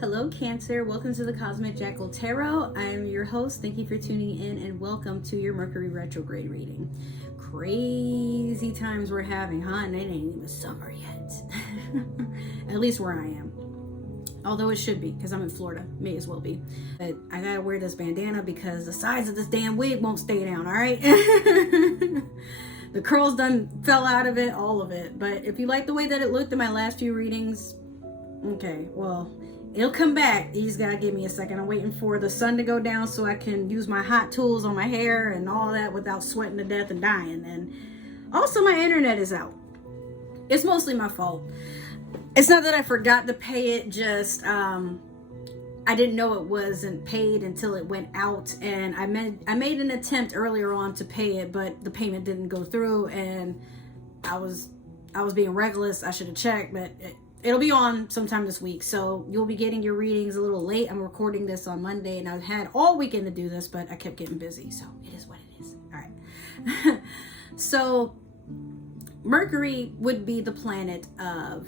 Hello Cancer, welcome to the Cosmic Jackal Tarot. I am your host. Thank you for tuning in and welcome to your Mercury Retrograde reading. Crazy times we're having, huh? And it ain't even summer yet. At least where I am. Although it should be, because I'm in Florida. May as well be. But I gotta wear this bandana because the sides of this damn wig won't stay down, alright? The curls done fell out of it, all of it. But if you like the way that it looked in my last few readings, okay, well, it'll come back. You just gotta give me a second. I'm waiting for the sun to go down so I can use my hot tools on my hair and all that without sweating to death and dying. And also my internet is out. It's mostly my fault. It's not that I forgot to pay it, just I didn't know it wasn't paid until it went out, and I made an attempt earlier on to pay it, but the payment didn't go through, and I was being reckless. I should have checked, but it'll be on sometime this week, so you'll be getting your readings a little late. I'm recording this on Monday, and I've had all weekend to do this, but I kept getting busy, so it is what it is. All right. So Mercury would be the planet of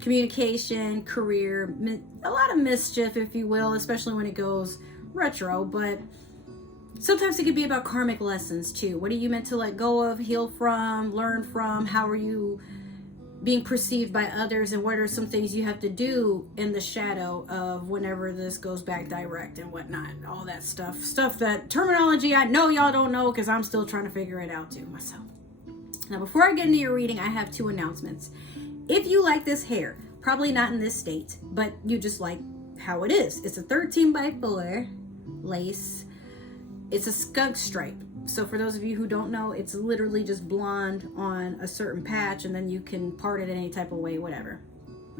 communication, career, a lot of mischief, if you will, especially when it goes retro, but sometimes it could be about karmic lessons too. What are you meant to let go of, heal from, learn from? How are you being perceived by others, and what are some things you have to do in the shadow of whenever this goes back direct and whatnot, all that stuff that terminology I know y'all don't know because I'm still trying to figure it out too myself. Now before I get into your reading, I have two announcements. If you like this hair, probably not in this state, but you just like how it is. It's a 13x4 lace. It's a skunk stripe. So for those of you who don't know, it's literally just blonde on a certain patch, and then you can part it any type of way, whatever.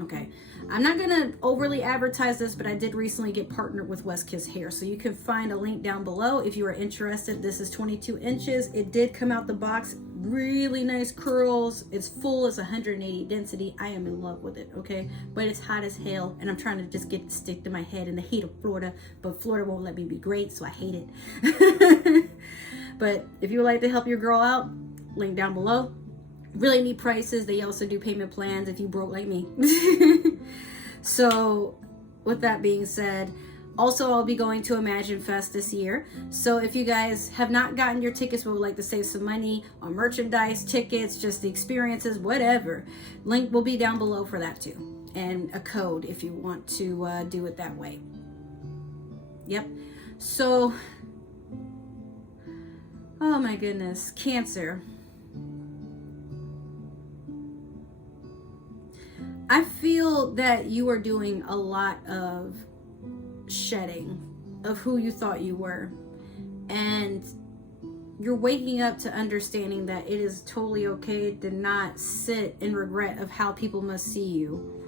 Okay. I'm not going to overly advertise this, but I did recently get partnered with West Kiss Hair. So you can find a link down below if you are interested. This is 22 inches. It did come out the box. Really nice curls. It's full. It's 180 density. I am in love with it, okay? But it's hot as hell, and I'm trying to just get it to stick to my head in the heat of Florida, but Florida won't let me be great, so I hate it. But if you would like to help your girl out, link down below. Really neat prices. They also do payment plans if you broke like me. So with that being said, also I'll be going to Imagine Fest this year. So if you guys have not gotten your tickets but would like to save some money on merchandise, tickets, just the experiences, whatever, link will be down below for that too. And a code if you want to do it that way. Yep. So, oh my goodness, Cancer. I feel that you are doing a lot of shedding of who you thought you were, and you're waking up to understanding that it is totally okay to not sit in regret of how people must see you,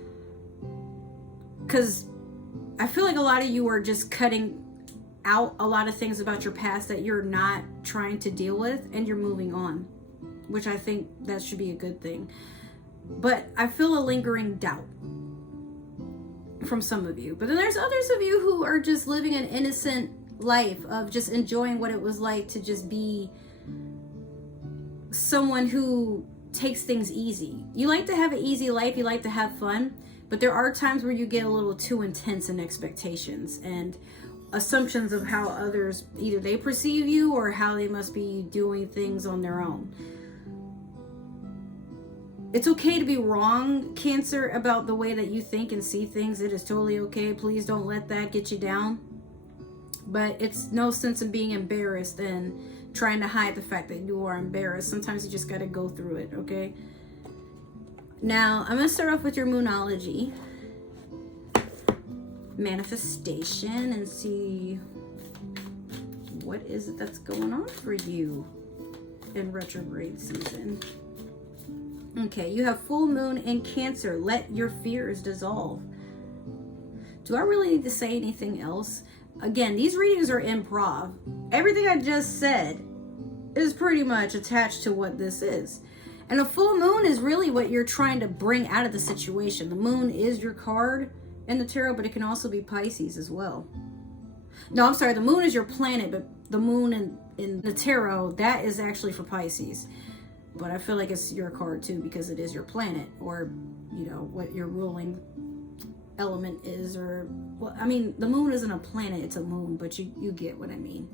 because I feel like a lot of you are just cutting out a lot of things about your past that you're not trying to deal with, and you're moving on, which I think that should be a good thing. But I feel a lingering doubt from some of you. But then there's others of you who are just living an innocent life of just enjoying what it was like to just be someone who takes things easy. You like to have an easy life, you like to have fun, but there are times where you get a little too intense in expectations and assumptions of how others, either they perceive you or how they must be doing things on their own. It's okay to be wrong, Cancer, about the way that you think and see things. It is totally okay. Please don't let that get you down. But it's no sense in being embarrassed and trying to hide the fact that you are embarrassed. Sometimes you just got to go through it, okay? Now, I'm going to start off with your Moonology Manifestation and see what is it that's going on for you in retrograde season. Okay, you have full moon in Cancer. Let your fears dissolve. Do I really need to say anything else? Again, these readings are improv. Everything I just said is pretty much attached to what this is. And a full moon is really what you're trying to bring out of the situation. The moon is your card in the tarot, but it can also be Pisces as well. No, I'm sorry, the moon is your planet, but the moon in the tarot, that is actually for Pisces. But I feel like it's your card too because it is your planet, or, you know, what you're ruling element is, or, well, I mean, the moon isn't a planet, it's a moon, but you get what I mean.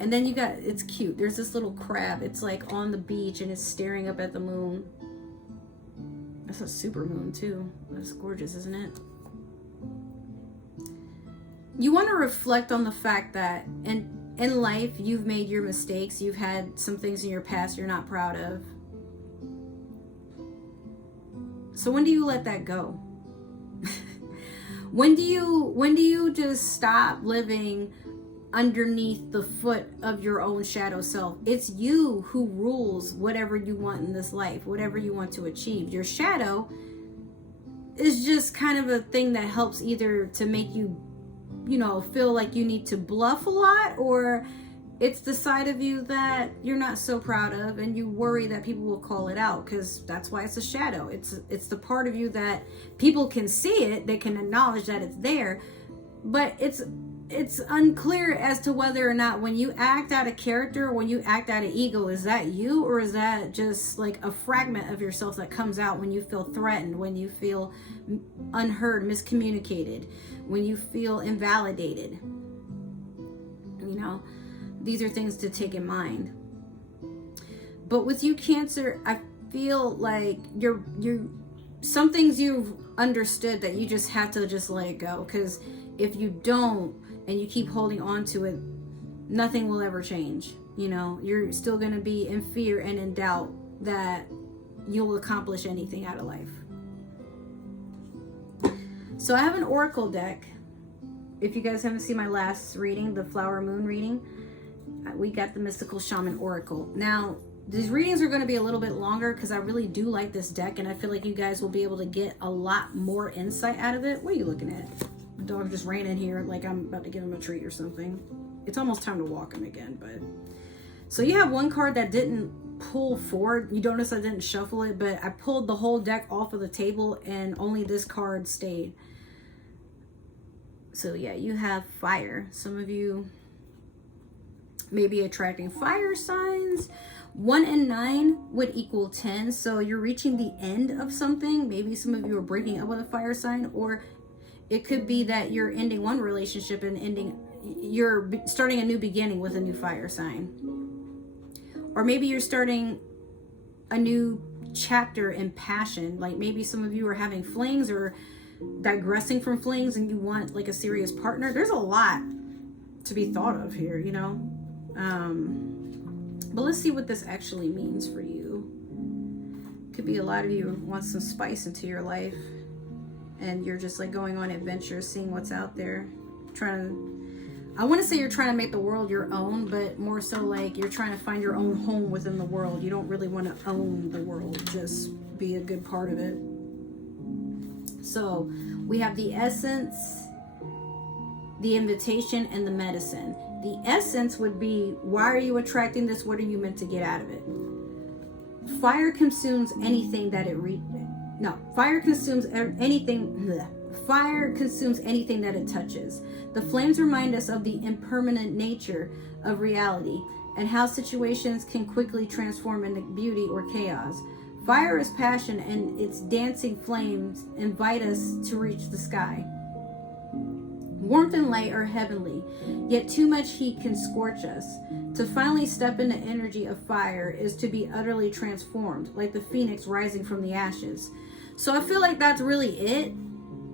And then you got, it's cute, there's this little crab, it's like on the beach and it's staring up at the moon. That's a super moon too. That's gorgeous, isn't it? You want to reflect on the fact that in life you've made your mistakes, you've had some things in your past you're not proud of. So when do you let that go? When do you just stop living underneath the foot of your own shadow self? It's you who rules whatever you want in this life, whatever you want to achieve. Your shadow is just kind of a thing that helps either to make you, you know, feel like you need to bluff a lot, or it's the side of you that you're not so proud of and you worry that people will call it out, because that's why it's a shadow. It's the part of you that people can see it, they can acknowledge that it's there, but it's unclear as to whether or not when you act out of character, when you act out of ego, is that you, or is that just like a fragment of yourself that comes out when you feel threatened, when you feel unheard, miscommunicated, when you feel invalidated. You know, these are things to take in mind. But with you, Cancer, I feel like you're some things you've understood that you just have to just let it go, because if you don't and you keep holding on to it, nothing will ever change. You know, you're still going to be in fear and in doubt that you'll accomplish anything out of life. So I have an oracle deck. If you guys haven't seen my last reading, the Flower Moon reading, we got the Mystical Shaman Oracle. Now, these readings are going to be a little bit longer because I really do like this deck, and I feel like you guys will be able to get a lot more insight out of it. What are you looking at? My dog just ran in here like I'm about to give him a treat or something. It's almost time to walk him again, but... So you have one card that didn't pull forward. You notice I didn't shuffle it, but I pulled the whole deck off of the table and only this card stayed. So yeah, you have fire. Some of you may be attracting fire signs. 1 and 9 would equal 10. So you're reaching the end of something. Maybe some of you are breaking up with a fire sign, or it could be that you're ending one relationship and you're starting a new beginning with a new fire sign. Or maybe you're starting a new chapter in passion. Like maybe some of you are having flings or digressing from flings and you want like a serious partner. There's a lot to be thought of here, you know. But let's see what this actually means for you. Could be a lot of you want some spice into your life and you're just like going on adventures, seeing what's out there, I want to say you're trying to make the world your own, but more so like you're trying to find your own home within the world. You don't really want to own the world, just be a good part of it. So we have the essence, the invitation, and the medicine. The essence would be, why are you attracting this? What are you meant to get out of it? Fire consumes anything that fire consumes anything. Fire consumes anything that it touches. The flames remind us of the impermanent nature of reality and how situations can quickly transform into beauty or chaos. Fire is passion, and its dancing flames invite us to reach the sky. Warmth and light are heavenly, yet too much heat can scorch us. To finally step into energy of fire is to be utterly transformed, like the phoenix rising from the ashes. So I feel like that's really it.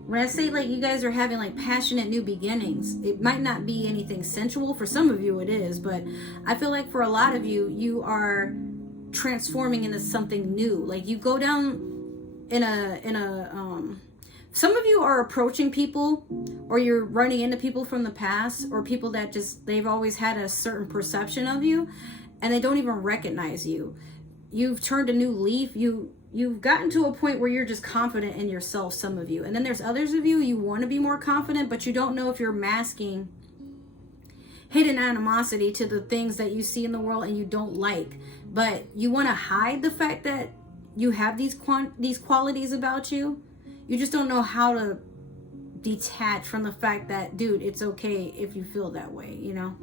When I say like you guys are having like passionate new beginnings, it might not be anything sensual. For some of you it is, but I feel like for a lot of you, you are transforming into something new. Like you go down some of you are approaching people, or you're running into people from the past, or people that just, they've always had a certain perception of you and they don't even recognize you. You've turned a new leaf. You've gotten to a point where you're just confident in yourself, some of you. And then there's others of you want to be more confident, but you don't know if you're masking hidden animosity to the things that you see in the world and you don't like. But you want to hide the fact that you have these qualities about you. You just don't know how to detach from the fact that, dude, it's okay if you feel that way, you know?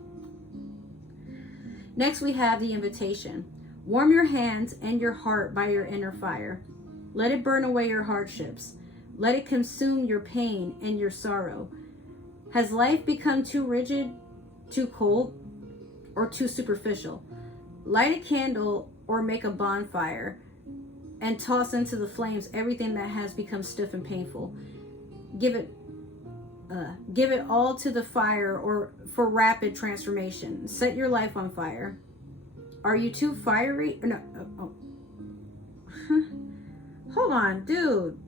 Next, we have the invitation. Warm your hands and your heart by your inner fire. Let it burn away your hardships. Let it consume your pain and your sorrow. Has life become too rigid, too cold, or too superficial? Light a candle or make a bonfire and toss into the flames everything that has become stiff and painful. Give it all to the fire or for rapid transformation. Set your life on fire. Are you too fiery? No. Hold on, dude.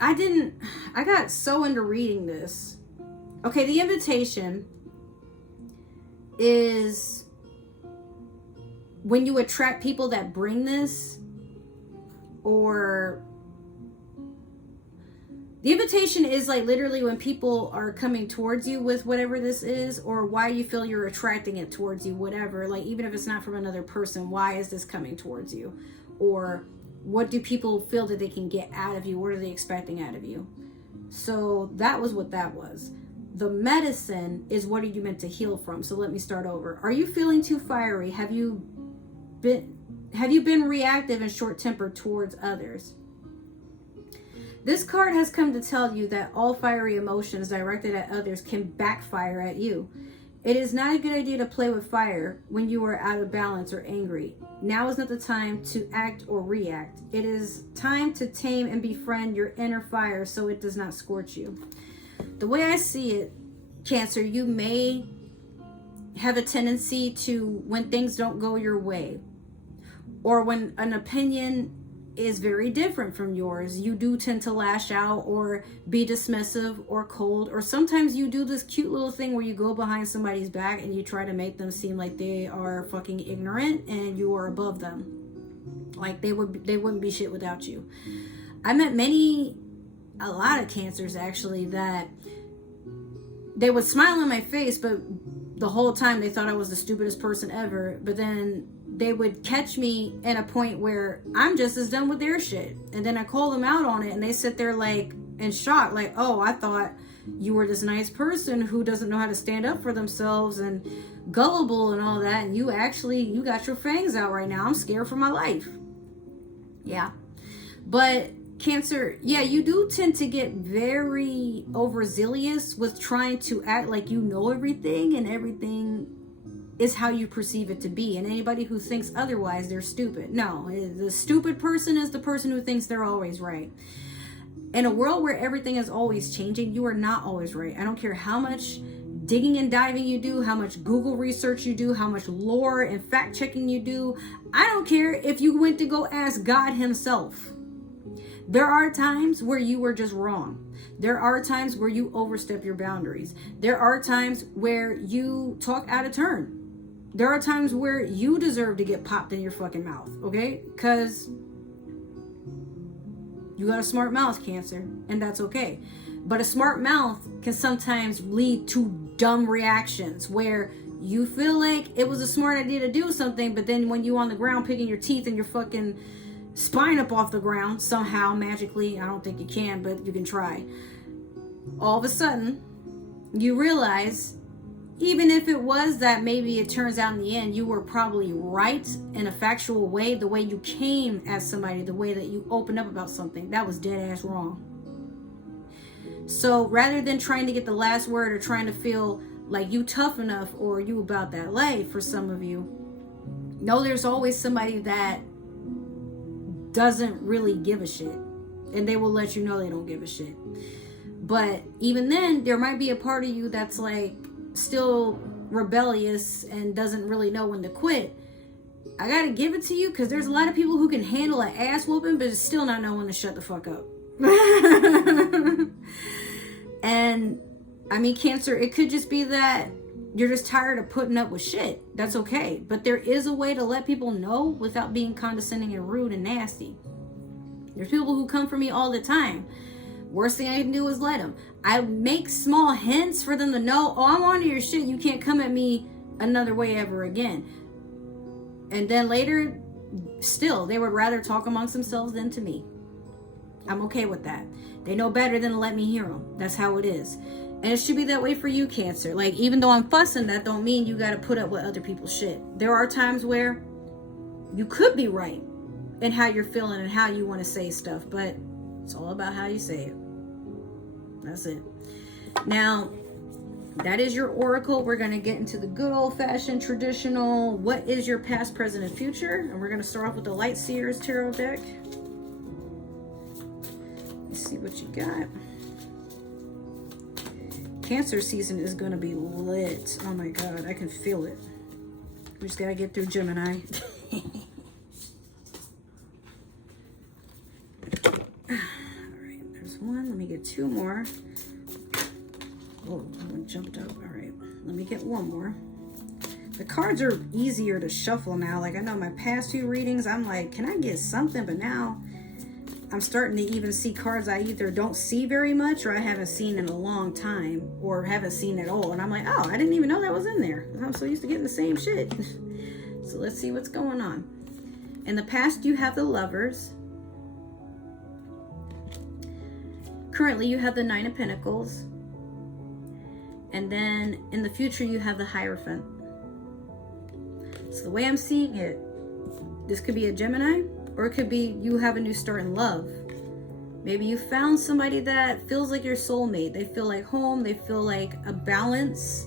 I got so into reading this. Okay, the invitation is when you attract people that bring this, or the invitation is like literally when people are coming towards you with whatever this is, or why you feel you're attracting it towards you, whatever. Like, even if it's not from another person, why is this coming towards you? Or what do people feel that they can get out of you? What are they expecting out of you? So that was what that was. The medicine is, what are you meant to heal from? So let me start over. Are you feeling too fiery? Have you been reactive and short-tempered towards others? This card has come to tell you that all fiery emotions directed at others can backfire at you. It is not a good idea to play with fire when you are out of balance or angry. Now is not the time to act or react. It is time to tame and befriend your inner fire so it does not scorch you. The way I see it, Cancer, you may have a tendency to, when things don't go your way, or when an opinion is very different from yours, you do tend to lash out or be dismissive or cold, or sometimes you do this cute little thing where you go behind somebody's back and you try to make them seem like they are fucking ignorant and you are above them, like they wouldn't be shit without you. I met a lot of Cancers actually, that they would smile in my face, but the whole time they thought I was the stupidest person ever. But then they would catch me at a point where I'm just as done with their shit, and then I call them out on it and they sit there like in shock, like, oh, I thought you were this nice person who doesn't know how to stand up for themselves and gullible and all that, and you got your fangs out right now. I'm scared for my life. Yeah. But Cancer, yeah, you do tend to get very overzealous with trying to act like you know everything, and everything is how you perceive it to be. And anybody who thinks otherwise, they're stupid. No, the stupid person is the person who thinks they're always right. In a world where everything is always changing, you are not always right. I don't care how much digging and diving you do, how much Google research you do, how much lore and fact checking you do. I don't care if you went to go ask God himself. There are times where you were just wrong. There are times where you overstep your boundaries. There are times where you talk out of turn. There are times where you deserve to get popped in your fucking mouth, okay? Because you got a smart mouth, Cancer, and that's okay. But a smart mouth can sometimes lead to dumb reactions where you feel like it was a smart idea to do something, but then when you on the ground picking your teeth and your fucking spine up off the ground, somehow, magically, I don't think you can, but you can try. All of a sudden, you realize, even if it was that maybe it turns out in the end you were probably right in a factual way, the way you came as somebody, the way that you opened up about something, that was dead ass wrong. So rather than trying to get the last word or trying to feel like you tough enough or you about that life, for some of you, know there's always somebody that doesn't really give a shit, and they will let you know they don't give a shit. But even then, there might be a part of you that's like still rebellious and doesn't really know when to quit. I gotta give it to you, because there's a lot of people who can handle an ass whooping but still not know when to shut the fuck up. And I mean, Cancer, it could just be that you're just tired of putting up with shit. That's okay. But there is a way to let people know without being condescending and rude and nasty. There's people who come for me all the time. Worst thing I can do is let them. I make small hints for them to know, oh, I'm onto your shit. You can't come at me another way ever again. And then later, still, they would rather talk amongst themselves than to me. I'm okay with that. They know better than to let me hear them. That's how it is. And it should be that way for you, Cancer. Like, even though I'm fussing, that don't mean you got to put up with other people's shit. There are times where you could be right in how you're feeling and how you want to say stuff, but It's all about how you say it. That's it. Now, that is your oracle. We're going to get into the good old-fashioned traditional, what is your past, present, and future? And we're going to start off with the Light Seers Tarot deck. Let's see what you got. Cancer season is going to be lit. Oh my God, I can feel it. We just got to get through Gemini. Alright, there's one. Let me get two more. Oh, one jumped up. Alright, let me get one more. The cards are easier to shuffle now. Like, I know my past few readings, I'm like, can I get something? But now I'm starting to even see cards I either don't see very much or I haven't seen in a long time or haven't seen at all. And I'm like, oh, I didn't even know that was in there. I'm so used to getting the same shit. So let's see what's going on. In the past, you have the Lovers. Currently, you have the Nine of Pentacles. And then in the future, you have the Hierophant. So the way I'm seeing it, this could be a Gemini, or it could be you have a new start in love. Maybe you found somebody that feels like your soulmate. They feel like home. They feel like a balance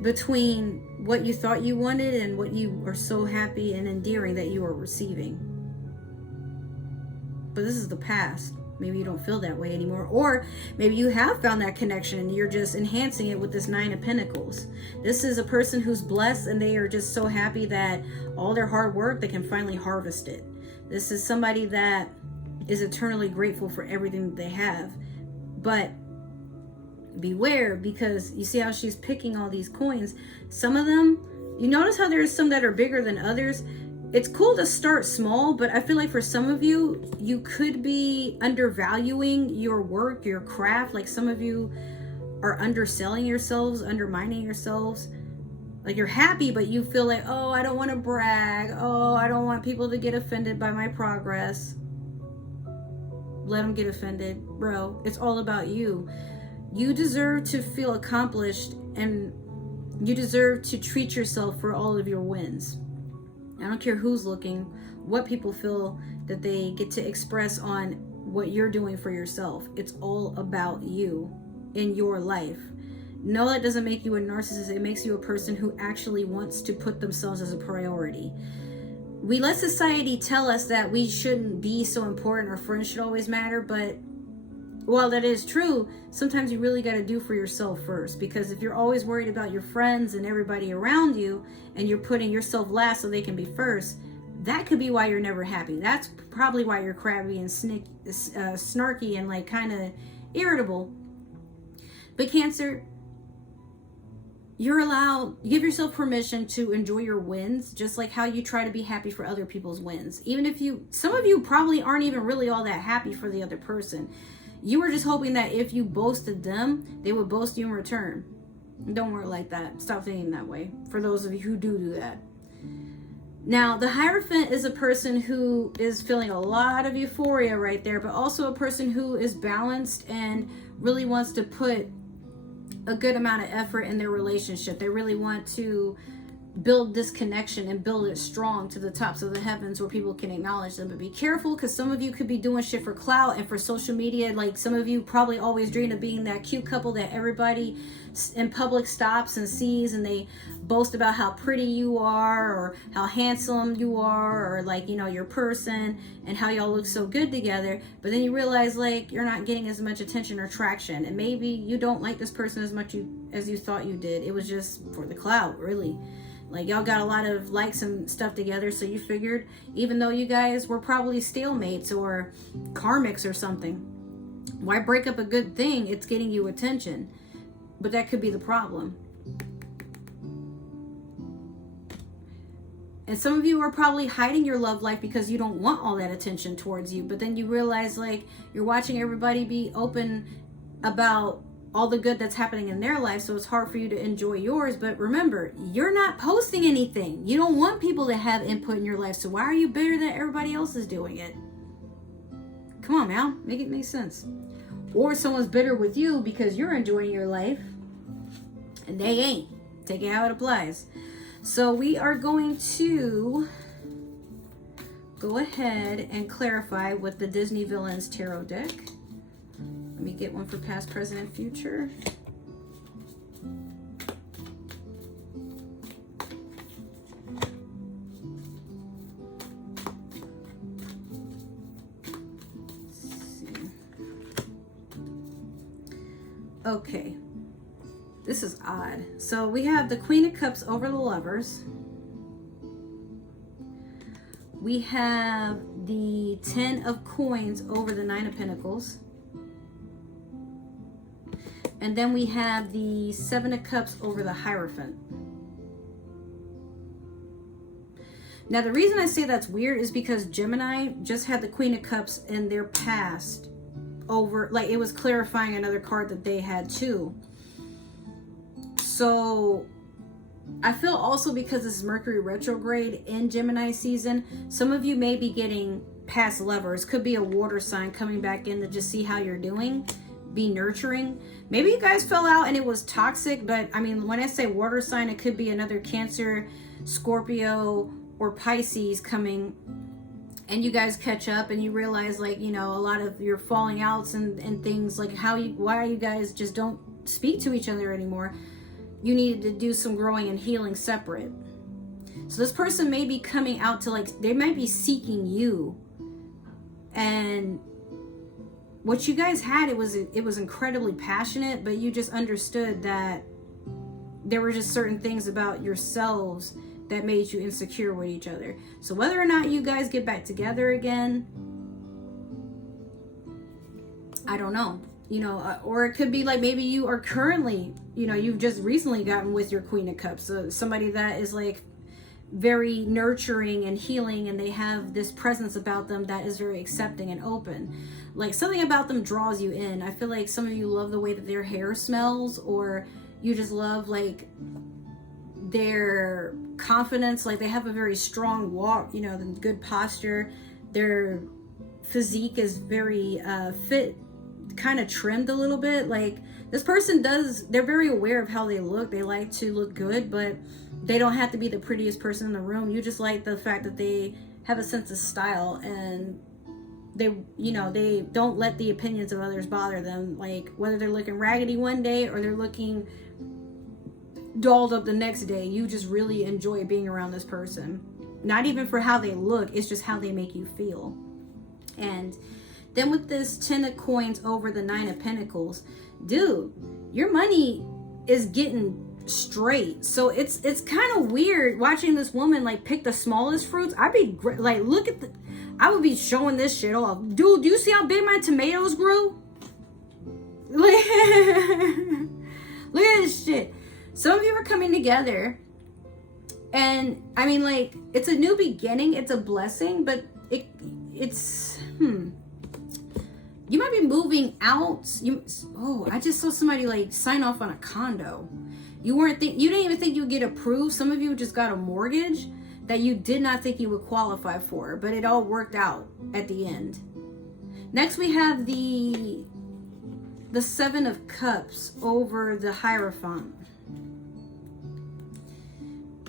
between what you thought you wanted and what you are so happy and endearing that you are receiving. But this is the past. Maybe you don't feel that way anymore. Or maybe you have found that connection and you're just enhancing it with this Nine of Pentacles. This is a person who's blessed and they are just so happy that all their hard work, they can finally harvest it. This is somebody that is eternally grateful for everything that they have. But beware, because you see how she's picking all these coins. Some of them, you notice how there's some that are bigger than others. It's cool to start small, but I feel like for some of you, you could be undervaluing your work, your craft. Like some of you are underselling yourselves, undermining yourselves. Like you're happy, but you feel like, oh, I don't want to brag. Oh, I don't want people to get offended by my progress. Let them get offended. Bro, it's all about you. You deserve to feel accomplished and you deserve to treat yourself for all of your wins. I don't care who's looking, what people feel that they get to express on what you're doing for yourself. It's all about you in your life. No, that doesn't make you a narcissist. It makes you a person who actually wants to put themselves as a priority. We let society tell us that we shouldn't be so important or friends should always matter, but while that is true, sometimes you really got to do for yourself first, because if you're always worried about your friends and everybody around you and you're putting yourself last so they can be first, that could be why you're never happy. That's probably why you're crabby and snarky and like kind of irritable. But Cancer, you're allowed, give yourself permission to enjoy your wins, just like how you try to be happy for other people's wins. Even if some of you probably aren't even really all that happy for the other person. You were just hoping that if you boasted them, they would boast you in return. Don't work like that. Stop thinking that way. For those of you who do that. Now, the Hierophant is a person who is feeling a lot of euphoria right there, but also a person who is balanced and really wants to put a good amount of effort in their relationship. They really want to build this connection and build it strong to the tops of the heavens where people can acknowledge them. But be careful, because some of you could be doing shit for clout and for social media. Like some of you probably always dreamed of being that cute couple that everybody in public stops and sees, and they boast about how pretty you are or how handsome you are, or like, you know, your person and how y'all look so good together. But then you realize like you're not getting as much attention or traction, and maybe you don't like this person as much as you thought you did. It was just for the clout, really. Like y'all got a lot of likes and stuff together, so you figured even though you guys were probably stalemates or karmics or something, why break up a good thing? It's getting you attention. But that could be the problem. And some of you are probably hiding your love life because you don't want all that attention towards you. But then you realize like you're watching everybody be open about all the good that's happening in their life, so it's hard for you to enjoy yours. But remember, you're not posting anything. You don't want people to have input in your life, so why are you bitter that everybody else is doing it? Come on, man, make it make sense. Or someone's bitter with you because you're enjoying your life and they ain't. Take it how it applies. So we are going to go ahead and clarify with the Disney Villains Tarot deck. Let me get one for past, present, and future. Okay, this is odd. So we have the Queen of Cups over the Lovers. We have the 10 of Coins over the 9 of Pentacles. And then we have the 7 of Cups over the Hierophant. Now the reason I say that's weird is because Gemini just had the Queen of Cups in their past over, like it was clarifying another card that they had too. So I feel also because this is Mercury retrograde in Gemini season, some of you may be getting past lovers. Could be a water sign coming back in to just see how you're doing, be nurturing. Maybe you guys fell out and it was toxic, but I mean, when I say water sign, it could be another Cancer, Scorpio, or Pisces coming, and you guys catch up and you realize, like, you know, a lot of your falling outs and things, like why you guys just don't speak to each other anymore. You needed to do some growing and healing separate. So this person may be coming out to, like, they might be seeking you, and what you guys had, it was incredibly passionate, but you just understood that there were just certain things about yourselves that made you insecure with each other. So whether or not you guys get back together again, I don't know. You know, or it could be like maybe you are currently, you know, you've just recently gotten with your Queen of Cups. So somebody that is like very nurturing and healing, and they have this presence about them that is very accepting and open. Like something about them draws you in. I feel like some of you love the way that their hair smells, or you just love like their confidence. Like they have a very strong walk, you know, the good posture. Their physique is very fit, kind of trimmed a little bit. Like this person they're very aware of how they look. They like to look good, but they don't have to be the prettiest person in the room. You just like the fact that they have a sense of style, and they, you know, they don't let the opinions of others bother them. Like whether they're looking raggedy one day or they're looking dolled up the next day, you just really enjoy being around this person. Not even for how they look, it's just how they make you feel. And then with this 10 of Coins over the 9 of Pentacles, dude, your money is getting straight. So it's kind of weird watching this woman like pick the smallest fruits. I'd be like, look at I would be showing this shit off. Dude, do you see how big my tomatoes grew? Look at this shit. Some of you are coming together, and I mean, like, it's a new beginning, it's a blessing, but it's you might be moving out. I just saw somebody like sign off on a condo. You didn't even think you would get approved. Some of you just got a mortgage that you did not think you would qualify for, but it all worked out at the end. Next we have the 7 of Cups over the Hierophant.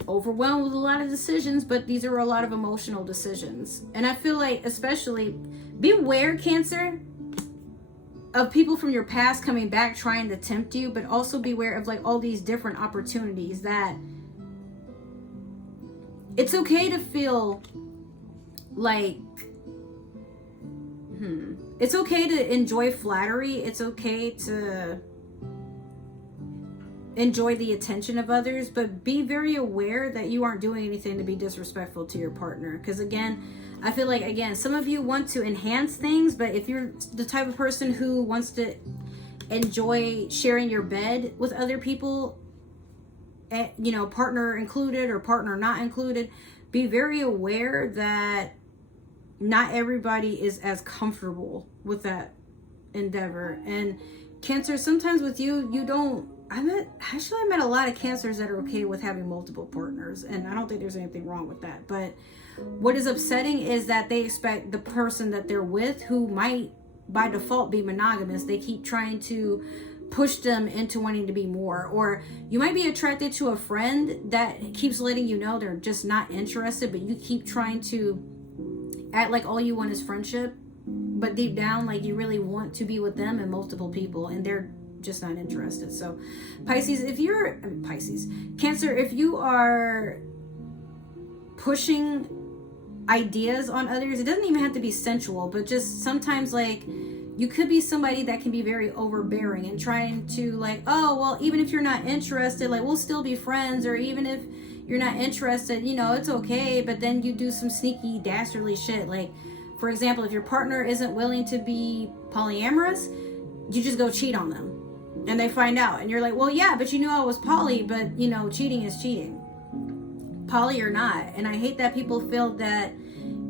Overwhelmed with a lot of decisions, but these are a lot of emotional decisions. And I feel like, especially, beware, Cancer, of people from your past coming back trying to tempt you, but also beware of like all these different opportunities that it's okay to feel like it's okay to enjoy flattery. It's okay to enjoy the attention of others, but be very aware that you aren't doing anything to be disrespectful to your partner. Because again, I feel like, again, some of you want to enhance things, but if you're the type of person who wants to enjoy sharing your bed with other people, you know, partner included or partner not included, be very aware that not everybody is as comfortable with that endeavor. And Cancer, sometimes with you don't, I met a lot of Cancers that are okay with having multiple partners, and I don't think there's anything wrong with that. But what is upsetting is that they expect the person that they're with, who might by default be monogamous, they keep trying to push them into wanting to be more. Or you might be attracted to a friend that keeps letting you know they're just not interested, but you keep trying to act like all you want is friendship, but deep down, like, you really want to be with them and multiple people, and they're just not interested. So Pisces, Cancer, if you are pushing ideas on others, it doesn't even have to be sensual, but just sometimes, like, you could be somebody that can be very overbearing and trying to, like, oh, well, even if you're not interested, like, we'll still be friends, or even if you're not interested, you know, it's okay. But then you do some sneaky, dastardly shit. Like, for example, if your partner isn't willing to be polyamorous, you just go cheat on them. And they find out. And you're like, well, yeah, but you knew I was poly, but, you know, cheating is cheating. Poly or not. And I hate that people feel that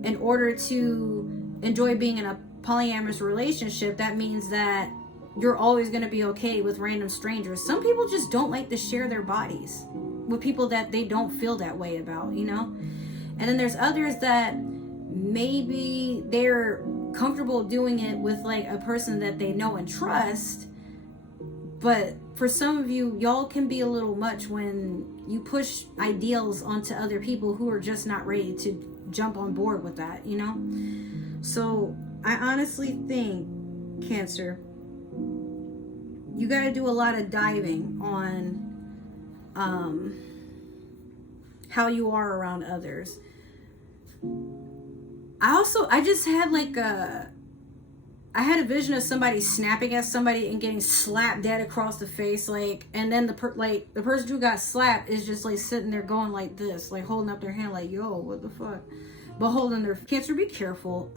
in order to enjoy being in a polyamorous relationship, that means that you're always going to be okay with random strangers. Some people just don't like to share their bodies with people that they don't feel that way about, you know? And then there's others that maybe they're comfortable doing it with, like, a person that they know and trust. But for some of you, y'all can be a little much when you push ideals onto other people who are just not ready to jump on board with that, you know? So I honestly think, Cancer, you got to do a lot of diving on how you are around others. I just had I had a vision of somebody snapping at somebody and getting slapped dead across the face, like, and then the person who got slapped is just, like, sitting there going like this, like, holding up their hand like, yo, what the fuck? But holding their... Cancer, be careful.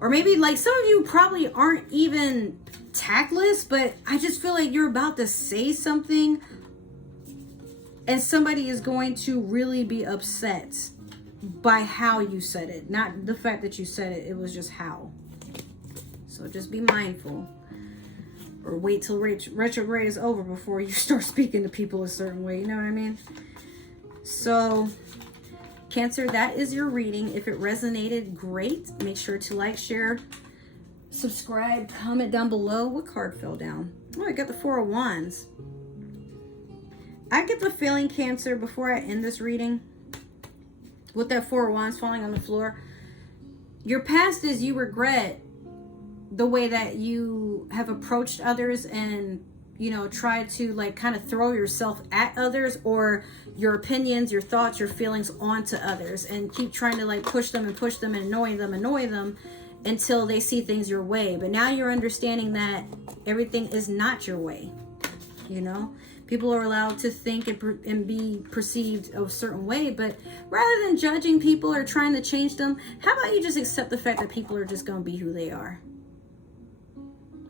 Or maybe, like, some of you probably aren't even tactless, but I just feel like you're about to say something and somebody is going to really be upset by how you said it. Not the fact that you said it, it was just how. So just be mindful. Or wait till retrograde is over before you start speaking to people a certain way. You know what I mean? So, Cancer, that is your reading. If it resonated, great. Make sure to like, share, subscribe, comment down below. What card fell down? Oh, I got the Four of Wands. I get the feeling, Cancer, before I end this reading, with that Four of Wands falling on the floor, your past is you regret the way that you have approached others and, you know, tried to, like, kind of throw yourself at others, or your opinions, your thoughts, your feelings onto others, and keep trying to, like, push them and annoy them until they see things your way. But now you're understanding that everything is not your way, you know? People are allowed to think and be perceived a certain way, but rather than judging people or trying to change them, how about you just accept the fact that people are just going to be who they are?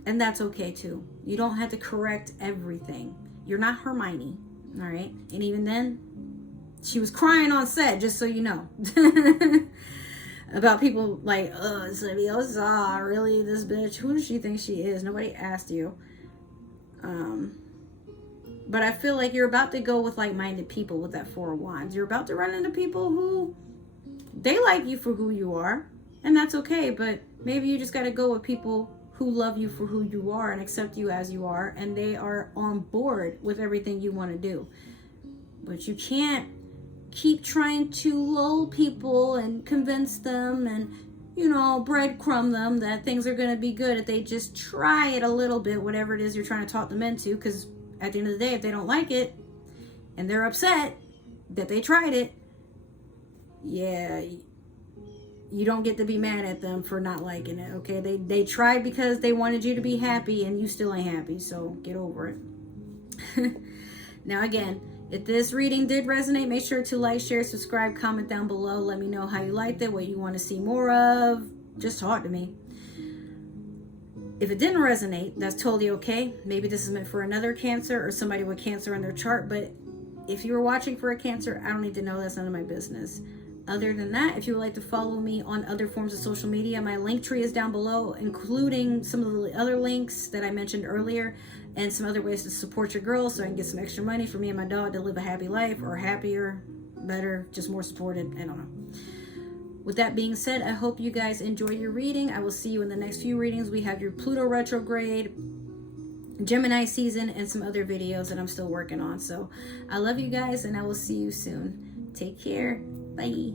And that's okay too. You don't have to correct everything. You're not Hermione, all right? And even then, she was crying on set, just so you know. About people like, oh, it's Leviosa, really, this bitch? Who does she think she is? Nobody asked you. But I feel like you're about to go with like-minded people with that Four of Wands. You're about to run into people who, they like you for who you are. And that's okay. But maybe you just got to go with people who love you for who you are and accept you as you are. And they are on board with everything you want to do. But you can't keep trying to lull people and convince them and, you know, breadcrumb them that things are going to be good if they just try it a little bit, whatever it is you're trying to talk them into. Because at the end of the day, if they don't like it and they're upset that they tried it, yeah, you don't get to be mad at them for not liking it, okay? They tried because they wanted you to be happy and you still ain't happy, so get over it. Now, again, if this reading did resonate, make sure to like, share, subscribe, comment down below. Let me know how you liked it, what you want to see more of. Just talk to me. If it didn't resonate, that's totally okay. Maybe this is meant for another Cancer or somebody with Cancer in their chart. But if you were watching for a Cancer, I don't need to know. That's none of my business. Other than that, if you would like to follow me on other forms of social media, my link tree is down below, including some of the other links that I mentioned earlier and some other ways to support your girl so I can get some extra money for me and my dog to live a happy life, or happier, better, just more supported. I don't know. With that being said, I hope you guys enjoy your reading. I will see you in the next few readings. We have your Pluto retrograde, Gemini season, and some other videos that I'm still working on. So I love you guys, and I will see you soon. Take care. Bye.